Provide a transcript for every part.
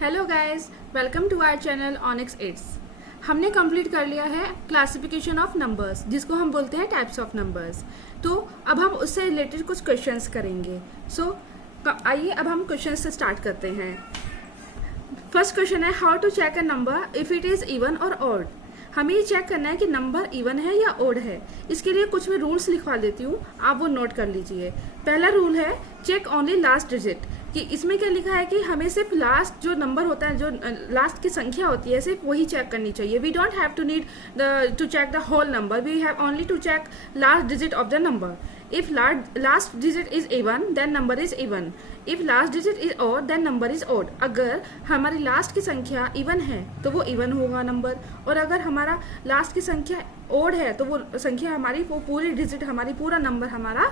Hello guys, welcome to our channel Onyx ads. हमने complete कर लिया है क्लासिफिकेशन ऑफ नंबर्स, जिसको हम बोलते हैं टाइप्स ऑफ नंबर्स। तो अब हम उससे रिलेटेड कुछ क्वेश्चंस करेंगे। आइए अब हम क्वेश्चन से स्टार्ट करते हैं। फर्स्ट क्वेश्चन है, how to check a number if it is even or odd. हमें ये चेक करना है कि नंबर इवन है या ओड है। इसके लिए कुछ मैं रूल्स लिखवा देती हूँ, आप वो नोट कर लीजिए। पहला रूल है, चेक ओनली लास्ट डिजिट। कि इसमें क्या लिखा है कि हमें सिर्फ लास्ट जो नंबर होता है, जो लास्ट की संख्या होती है, सिर्फ वही चेक करनी चाहिए। We don't have to need to check the whole number, we have only to check last digit of the number. If last digit is even, then number is even. If last digit is odd, then number is odd. अगर हमारी last की संख्या even है तो वो even होगा number, और अगर हमारा लास्ट की संख्या ओड है तो वो संख्या हमारी, वो पूरी डिजिट हमारी, पूरा नंबर हमारा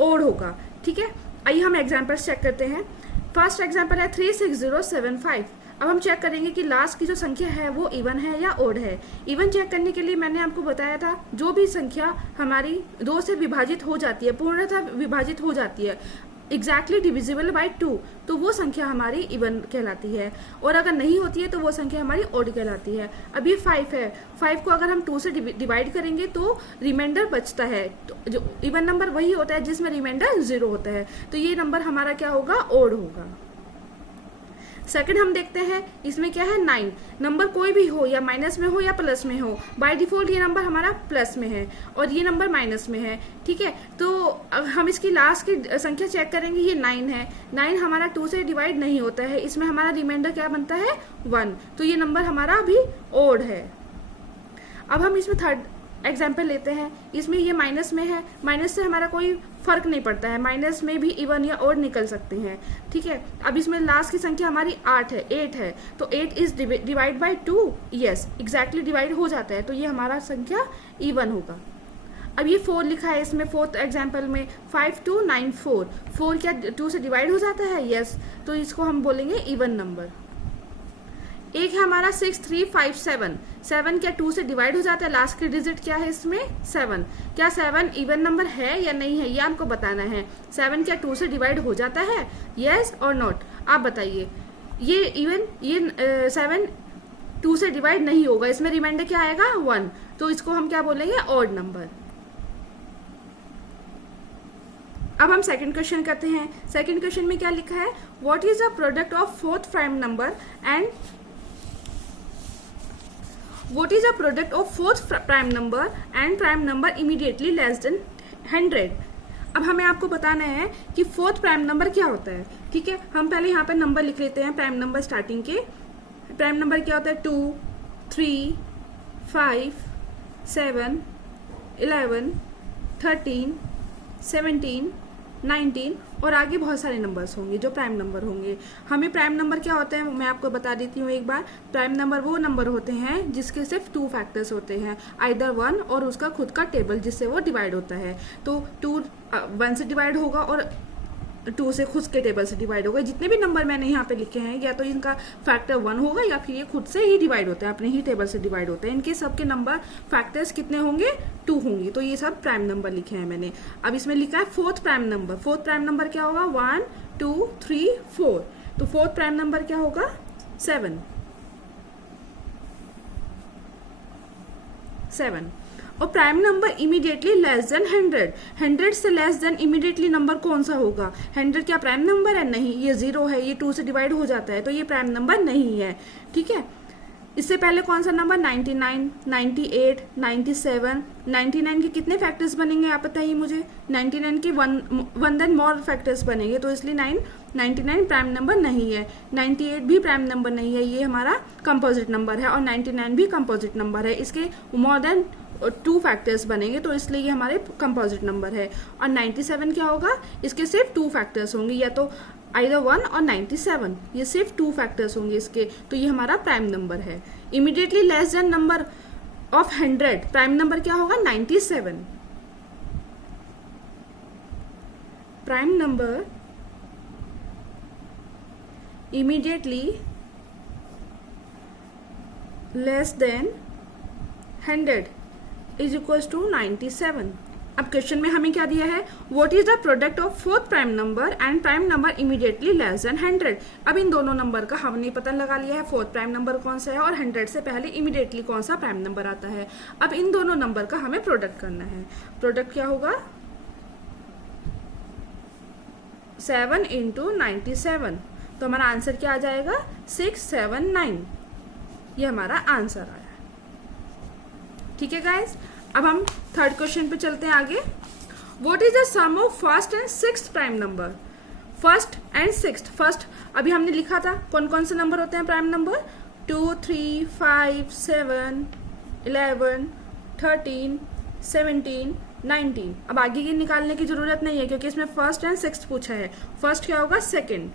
ओड होगा। ठीक है, आइए हम एग्जाम्पल चेक करते हैं। फर्स्ट एग्जाम्पल है 36075। अब हम चेक करेंगे कि लास्ट की जो संख्या है वो इवन है या ओड है। इवन चेक करने के लिए मैंने आपको बताया था, जो भी संख्या हमारी 2 से विभाजित हो जाती है, पूर्णतः विभाजित हो जाती है, एग्जैक्टली डिविजिबल बाय 2, तो वो संख्या हमारी इवन कहलाती है। और अगर नहीं होती है तो वो संख्या हमारी ओड कहलाती है। अब ये 5 है, 5 को अगर हम 2 से डिवाइड करेंगे तो रिमाइंडर बचता है। तो जो इवन नंबर वही होता है जिसमें रिमाइंडर 0 होता है, तो ये नंबर हमारा क्या होगा, ओड होगा। सेकंड हम देखते हैं, इसमें क्या है 9। नंबर कोई भी हो, या माइनस में हो या प्लस में हो, बाय डिफॉल्ट ये नंबर हमारा प्लस में है और ये नंबर माइनस में है। ठीक है, तो हम इसकी लास्ट की संख्या चेक करेंगे, ये 9 है। 9 हमारा 2 से डिवाइड नहीं होता है, इसमें हमारा रिमाइंडर क्या बनता है, 1, तो ये नंबर हमारा अभी ओड है। अब हम इसमें थर्ड एग्जाम्पल लेते हैं। इसमें ये माइनस में है, माइनस से हमारा कोई फर्क नहीं पड़ता है, माइनस में भी इवन या ओड निकल सकते हैं। ठीक है, अब इसमें लास्ट की संख्या हमारी 8 है, तो 8 is divide by 2, yes exactly divide हो जाता है, तो ये हमारा संख्या इवन होगा। अब ये 4 लिखा है इसमें, फोर्थ एग्जाम्पल में 5294। 4 क्या 2 से डिवाइड हो जाता है, यस, तो इसको हम बोलेंगे इवन नंबर। एक है हमारा 6357। 7 क्या 2 से डिवाइड हो जाता है, लास्ट की डिजिट क्या है इसमें, 7। क्या 7 इवन नंबर है या नहीं है, ये हमको बताना है। 7 क्या 2 से डिवाइड हो जाता है, यस और नॉट, आप बताइए। ये इवन, ये 7 2 से डिवाइड नहीं होगा, इसमें रिमाइंडर क्या आएगा, 1, तो इसको हम क्या बोलेंगे, ऑड नंबर। अब हम सेकंड क्वेश्चन करते हैं। सेकंड क्वेश्चन में क्या लिखा है, what is the product of fourth prime number and what is the product of fourth prime number and prime number immediately less than 100। अब हमें आपको बताना है कि फोर्थ प्राइम नंबर क्या होता है। ठीक है, हम पहले यहाँ पे नंबर लिख लेते हैं, प्राइम नंबर स्टार्टिंग के। प्राइम नंबर क्या होता है, 2, 3, 5, 7, 11, 13, 17, 19 और आगे बहुत सारे नंबर्स होंगे जो प्राइम नंबर होंगे। हमें प्राइम नंबर क्या होते हैं मैं आपको बता देती हूँ एक बार। प्राइम नंबर वो नंबर होते हैं जिसके सिर्फ 2 फैक्टर्स होते हैं, आइदर 1 और उसका खुद का टेबल जिससे वो डिवाइड होता है। तो 2 1 से डिवाइड होगा और 2 से खुद के टेबल से डिवाइड होगा। जितने भी नंबर मैंने यहाँ पे लिखे हैं, या तो इनका फैक्टर 1 होगा या फिर ये खुद से ही डिवाइड होते हैं, अपने ही टेबल से डिवाइड होते हैं। इनके सबके नंबर फैक्टर्स कितने होंगे, 2 होंगे। तो ये सब प्राइम नंबर लिखे हैं मैंने। अब इसमें लिखा है fourth prime number. Fourth prime number क्या होगा, 1, 2, 3, 4। तो फोर्थ प्राइम नंबर क्या होगा, 7। और prime number immediately less than 100। 100 से लेस देन इमीडिएटली नंबर कौन सा होगा, 100 क्या प्राइम नंबर है, नहीं, ये 0 है, ये 2 से डिवाइड हो जाता है, तो ये प्राइम नंबर नहीं है। ठीक है, इससे पहले कौन सा नंबर, 99, 98, 97। 99 के कितने फैक्टर्स बनेंगे आप बताइए मुझे, 99 के 1 देन मोर फैक्टर्स बनेंगे, तो इसलिए 99 प्राइम नंबर नहीं है। 98 भी प्राइम नंबर नहीं है, ये हमारा कंपोजिट नंबर है, और 99 भी कंपोजिट नंबर है, इसके मोर देन 2 फैक्टर्स बनेंगे, तो इसलिए ये हमारे कंपोजिट नंबर है। और 97 क्या होगा, इसके सिर्फ 2 फैक्टर्स होंगे, या तो आइदर 1 और 97, ये सिर्फ 2 फैक्टर्स होंगे इसके, तो ये हमारा प्राइम नंबर है। Immediately less than number of 100, prime number क्या होगा, 97। Prime number immediately less than 100 is equals to 97। अब क्वेश्चन में हमें क्या दिया है, what is the product of fourth prime number and prime number immediately less than 100। अब इन दोनों नंबर का हमने पता लगा लिया है, फोर्थ प्राइम नंबर कौन सा है और 100 से पहले इमीडिएटली कौन सा प्राइम नंबर आता है। अब इन दोनों नंबर का हमें प्रोडक्ट करना है। प्रोडक्ट क्या होगा, 7 × 97, तो हमारा आंसर क्या आ जाएगा, 679। ये हमारा आंसर आया। ठीक है गाइस, अब हम थर्ड क्वेश्चन पे चलते हैं आगे। What is the sum of first and sixth prime number. First and sixth, first अभी हमने लिखा था कौन कौन से नंबर होते हैं प्राइम नंबर, 2, 3, 5, 7, 11, 13, 17, 19। अब आगे की निकालने की जरूरत नहीं है क्योंकि इसमें फर्स्ट एंड सिक्स्थ पूछा है। फर्स्ट क्या होगा, second,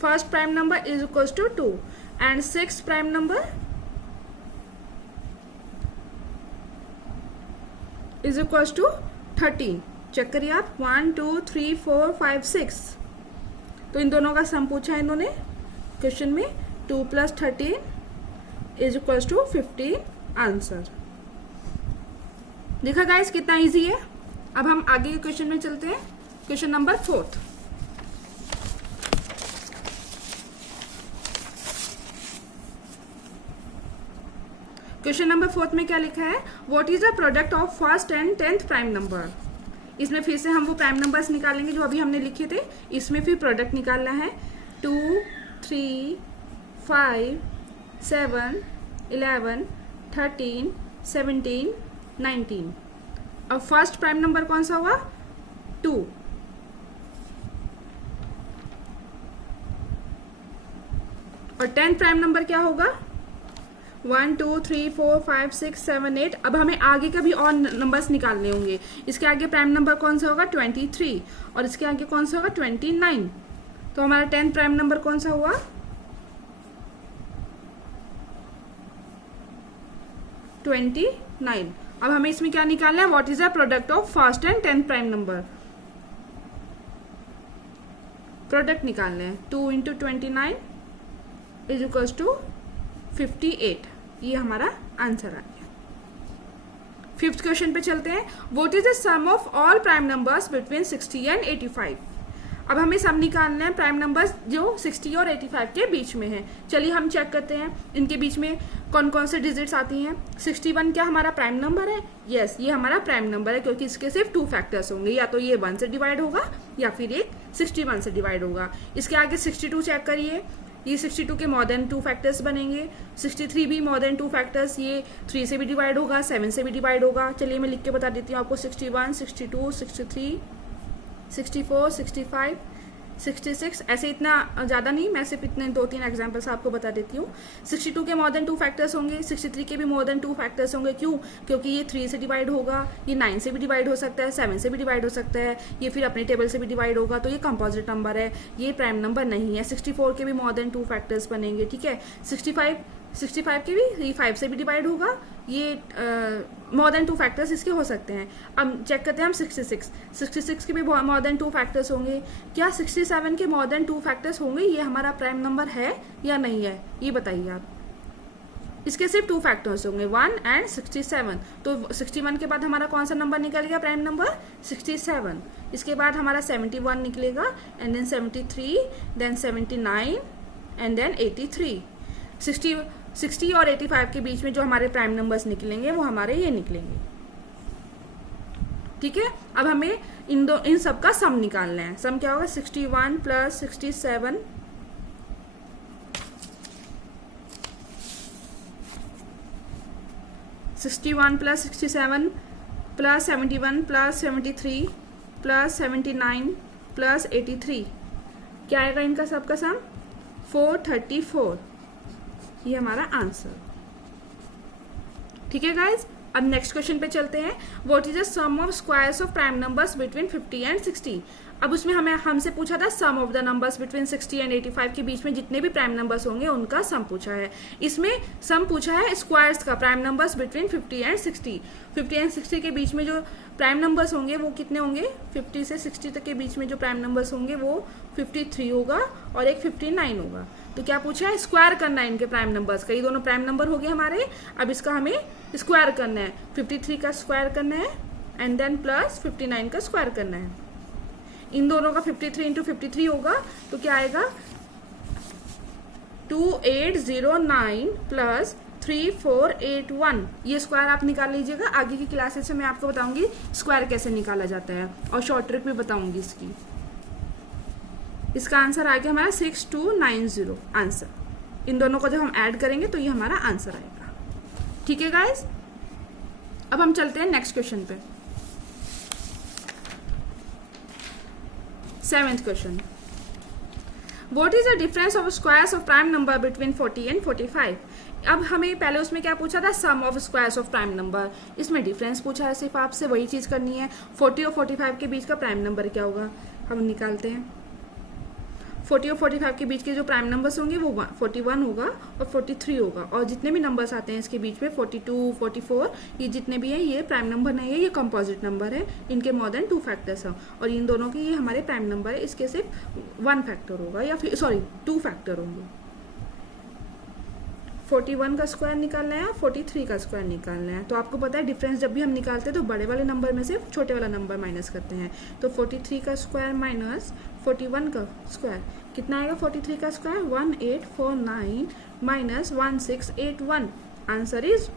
first prime number is equal to 2 and sixth prime number is equal to 13। Check करिए आप, 1, 2, 3, 4, 5, 6। तो इन दोनों का सम पूछा है इन्होंने क्वेश्चन में, 2 + 13 इज इक्वल टू 15 आंसर। देखा गाइस कितना इजी है। अब हम आगे के क्वेश्चन में चलते हैं, क्वेश्चन नंबर 4। क्वेश्चन नंबर 4 में क्या लिखा है, what is the product of first and 10th prime number. इसमें फिर से हम वो प्राइम नंबर्स निकालेंगे जो अभी हमने लिखे थे, इसमें फिर प्रोडक्ट निकालना है। 2, 3, 5, 7, 11, 13, 17, 19। अब फर्स्ट प्राइम नंबर कौन सा हुआ, 2, और 10th प्राइम नंबर क्या होगा, 1, 2, 3, 4, 5, 6, 7, 8। अब हमें आगे का भी और नंबर्स निकालने होंगे। इसके आगे प्राइम नंबर कौन सा होगा, 23, और इसके आगे कौन सा होगा, 29। तो हमारा 10th प्राइम नंबर कौन सा हुआ, 29। अब हमें इसमें क्या निकालना है, what is the product of first and 10th prime number. Product निकालना है, 2 × 29 इज इक्वल टू 58। ये हमारा आंसर आ गया। फिफ्थ क्वेश्चन पे चलते हैं, what is the sum of all prime numbers between 60 and 85। अब हमें सम निकालना है प्राइम नंबर्स जो 60 और 85 के बीच में है। चलिए हम चेक करते हैं इनके बीच में कौन कौन से डिजिट्स आती हैं। 61 क्या हमारा प्राइम नंबर है, यस ये हमारा प्राइम नंबर है क्योंकि इसके सिर्फ 2 फैक्टर्स होंगे, या तो ये 1 से डिवाइड होगा या फिर एक 61 से डिवाइड होगा। इसके आगे 62 चेक करिए, ये 62 के मोर देन 2 फैक्टर्स बनेंगे। 63 भी मोर देन 2 फैक्टर्स, ये 3 से भी डिवाइड होगा, 7 से भी डिवाइड होगा। चलिए मैं लिख के बता देती हूँ आपको, 61, 62, 63, 64, 65, 66, ऐसे इतना ज़्यादा नहीं, मैं सिर्फ इतने 2-3 एग्जाम्पल्स आपको बता देती हूँ। 62 के मोर देन 2 फैक्टर्स होंगे, 63 के भी मोर देन 2 फैक्टर्स होंगे। क्यों? क्योंकि ये 3 से डिवाइड होगा, ये 9 से भी डिवाइड हो सकता है, 7 से भी डिवाइड हो सकता है, ये फिर अपने टेबल से भी डिवाइड होगा, तो ये कंपोजिट नंबर है, ये प्राइम नंबर नहीं है। 64 के भी मोर देन 2 फैक्टर्स बनेंगे, ठीक है। 65 के भी 5 से भी डिवाइड होगा, ये मोर देन 2 फैक्टर्स इसके हो सकते हैं। अब चेक करते हैं हम 66 के भी मोर देन 2 फैक्टर्स होंगे। क्या 67 के मोर देन 2 फैक्टर्स होंगे? ये हमारा प्राइम नंबर है या नहीं है, ये बताइए आप। इसके सिर्फ 2 फैक्टर्स होंगे, 1 एंड 67। तो 61 के बाद हमारा कौन सा नंबर निकलेगा प्राइम नंबर? 67। इसके बाद हमारा 71 निकलेगा, and then 73, then 79 and then 83। 60 और 85 के बीच में जो हमारे प्राइम नंबर्स निकलेंगे वो हमारे ये निकलेंगे, ठीक है। अब हमें इन सब का सम निकालना है। सम क्या होगा? 61 + 67 61 + 67 + 71 + 73 + 79 + 83, क्या आएगा इनका सबका सम? 434। ये हमारा आंसर, ठीक है गाइज। अब नेक्स्ट क्वेश्चन पे चलते हैं। What is the sum of squares of prime numbers between 50 and 60। अब उसमें हमसे पूछा था sum of the numbers between 60 and 85 के बीच में जितने भी प्राइम नंबर्स होंगे उनका सम पूछा है। इसमें सम पूछा है स्क्वायर्स का, prime numbers between 50 and 60। 50 and 60 के बीच में जो प्राइम नंबर्स होंगे वो कितने होंगे? 50 से 60 तक के बीच में जो प्राइम नंबर्स होंगे वो 53 होगा और एक 59 होगा। तो क्या पूछा है, स्क्वायर करना है इनके प्राइम नंबर्स का। ये दोनों प्राइम नंबर हो गए हमारे, अब इसका हमें स्क्वायर करना है। 53 का स्क्वायर करना है एंड देन प्लस 59 का स्क्वायर करना है। इन दोनों का 53 इंटू 53 होगा तो क्या आएगा 2809 प्लस 3481। ये स्क्वायर आप निकाल लीजिएगा। आगे की क्लासेस में मैं आपको बताऊंगी स्क्वायर कैसे निकाला जाता है और शॉर्ट ट्रिक भी बताऊंगी इसकी। इसका आंसर आ गया हमारा 6290 आंसर। इन दोनों को जब हम ऐड करेंगे तो ये हमारा आंसर आएगा। ठीक है गाइस, अब हम चलते हैं नेक्स्ट क्वेश्चन पे। 7th question, What is the difference of squares of prime number between 40 and 45? अब हमें पहले उसमें क्या पूछा था, sum of squares of prime number. इसमें डिफरेंस पूछा है, सिर्फ आपसे वही चीज़ करनी है। 40 और 45 के बीच का प्राइम नंबर क्या होगा, हम निकालते हैं। 40 और 45 के बीच के जो प्राइम नंबर्स होंगे वो 41 होगा और 43 होगा, और जितने भी नंबर्स आते हैं इसके बीच में 42, 44, ये जितने भी हैं ये प्राइम नंबर नहीं है, ये कंपोजिट नंबर है। इनके मोर देन 2 फैक्टर्स हैं और इन दोनों के ये हमारे प्राइम नंबर है। इसके सिर्फ 1 फैक्टर होगा या फिर 2 फैक्टर होंगे। 41 का स्क्वायर निकालना है, 43 का स्क्वायर निकालना है। तो आपको पता है डिफरेंस जब भी हम निकालते हैं तो बड़े वाले नंबर में से छोटे वाला नंबर माइनस करते हैं। तो 43 का स्क्वायर माइनस 41 का स्क्वायर कितना आएगा, 43 का स्क्वायर 1849 माइनस 1681, आंसर इज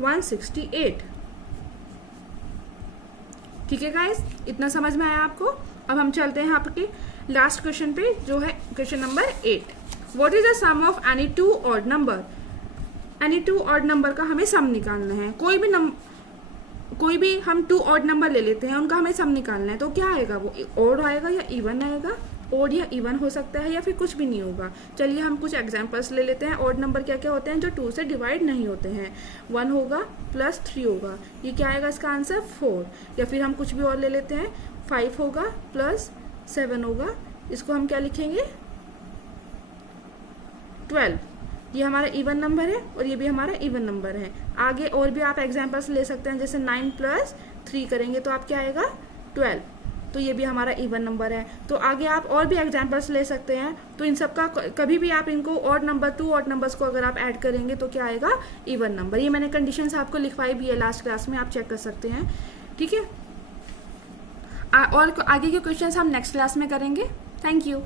168। ठीक है गाइस, इतना समझ में आया आपको। अब हम चलते हैं आपके लास्ट क्वेश्चन पे, जो है question number 8। What is the sum of any two odd number? Any two odd number का हमें सम निकालना है। कोई भी हम 2 odd नंबर ले लेते हैं, उनका हमें सम निकालना है। तो क्या आएगा, वो odd आएगा या इवन आएगा? odd या इवन हो सकता है या फिर कुछ भी नहीं होगा। चलिए हम कुछ एग्जांपल्स ले लेते हैं। odd नंबर क्या क्या होते हैं जो 2 से डिवाइड नहीं होते हैं। 1 होगा प्लस 3 होगा, ये क्या आएगा इसका आंसर 4। या फिर हम कुछ भी और ले लेते हैं, 5 होगा प्लस 7 होगा, इसको हम क्या लिखेंगे 12। ये हमारा इवन नंबर है और ये भी हमारा इवन नंबर है। आगे और भी आप एग्जांपल्स ले सकते हैं, जैसे 9 प्लस 3 करेंगे तो आप क्या आएगा 12, तो ये भी हमारा इवन नंबर है। तो आगे आप और भी एग्जांपल्स ले सकते हैं। तो इन सब का कभी भी आप इनको ऑड नंबर 2 ऑड नंबर्स को अगर आप ऐड करेंगे तो क्या आएगा इवन नंबर। ये मैंने कंडीशंस आपको लिखवाई भी है लास्ट क्लास में, आप चेक कर सकते हैं। ठीक है, और आगे के क्वेश्चंस हम नेक्स्ट क्लास में करेंगे। Thank you.